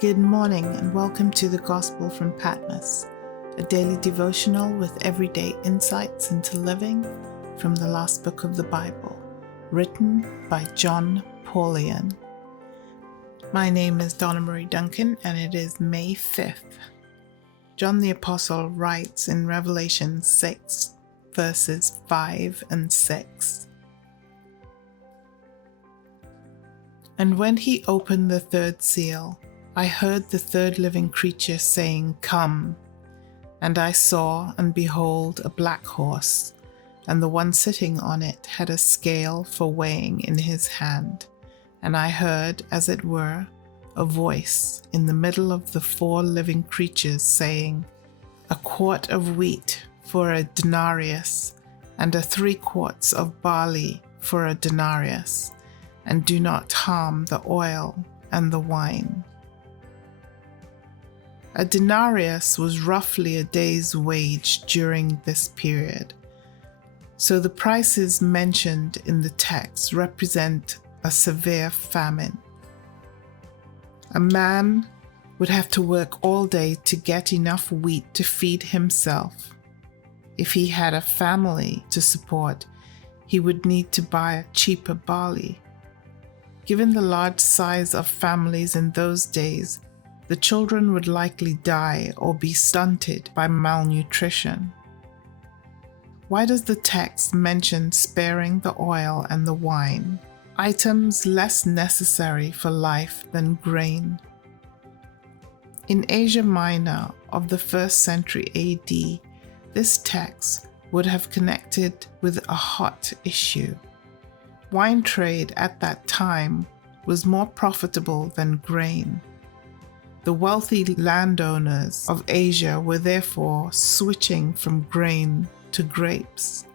Good morning and welcome to the Gospel from Patmos, a daily devotional with everyday insights into living from the last book of the Bible, written by John Paulian. My name is Donna Marie Duncan and it is May 5th. John the Apostle writes in Revelation 6, verses 5 and 6. And when he opened the third seal, I heard the third living creature saying, "Come." And I saw, and behold, a black horse, and the one sitting on it had a scale for weighing in his hand. And I heard, as it were, a voice in the middle of the four living creatures saying, "A quart of wheat for a denarius, and 3 quarts of barley for a denarius, and do not harm the oil and the wine." A denarius was roughly a day's wage during this period, so the prices mentioned in the text represent a severe famine. A man would have to work all day to get enough wheat to feed himself. If he had a family to support, he would need to buy cheaper barley. Given the large size of families in those days, the children would likely die or be stunted by malnutrition. Why does the text mention sparing the oil and the wine, items less necessary for life than grain? In Asia Minor of the 1st century AD, this text would have connected with a hot issue. Wine trade at that time was more profitable than grain. The wealthy landowners of Asia were therefore switching from grain to grapes.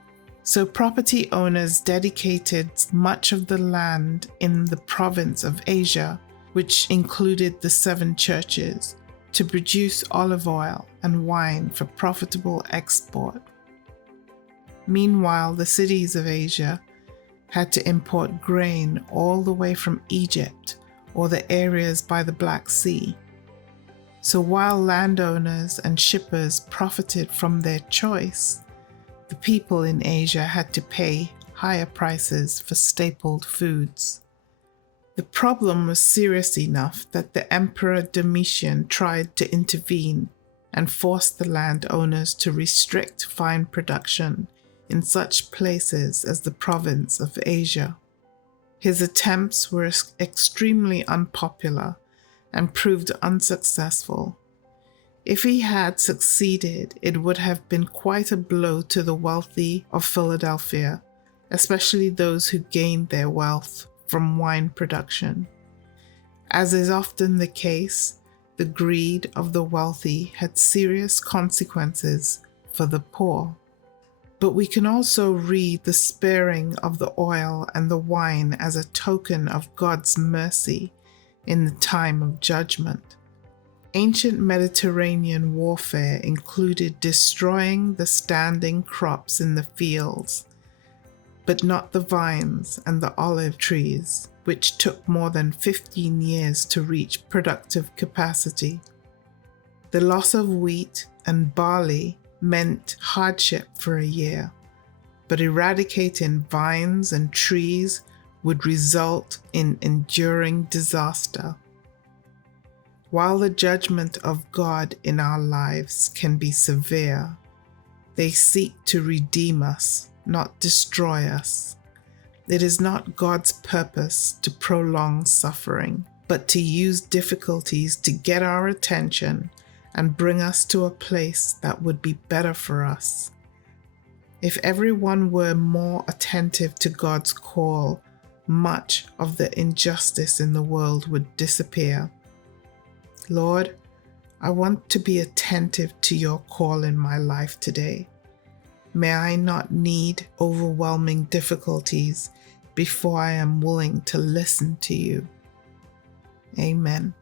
So property owners dedicated much of the land in the province of Asia, which included the 7 churches, to produce olive oil and wine for profitable export. Meanwhile, the cities of Asia had to import grain all the way from Egypt or the areas by the Black Sea. So while landowners and shippers profited from their choice, the people in Asia had to pay higher prices for stapled foods. The problem was serious enough that the Emperor Domitian tried to intervene and force the landowners to restrict vine production in such places as the province of Asia. His attempts were extremely unpopular and proved unsuccessful. If he had succeeded, it would have been quite a blow to the wealthy of Philadelphia, especially those who gained their wealth from wine production. As is often the case, the greed of the wealthy had serious consequences for the poor. But we can also read the sparing of the oil and the wine as a token of God's mercy in the time of judgment. Ancient Mediterranean warfare included destroying the standing crops in the fields, but not the vines and the olive trees, which took more than 15 years to reach productive capacity. The loss of wheat and barley meant hardship for a year, but eradicating vines and trees would result in enduring disaster. While the judgment of God in our lives can be severe, they seek to redeem us, not destroy us. It is not God's purpose to prolong suffering, but to use difficulties to get our attention and bring us to a place that would be better for us. If everyone were more attentive to God's call, much of the injustice in the world would disappear. Lord, I want to be attentive to your call in my life today. May I not need overwhelming difficulties before I am willing to listen to you. Amen.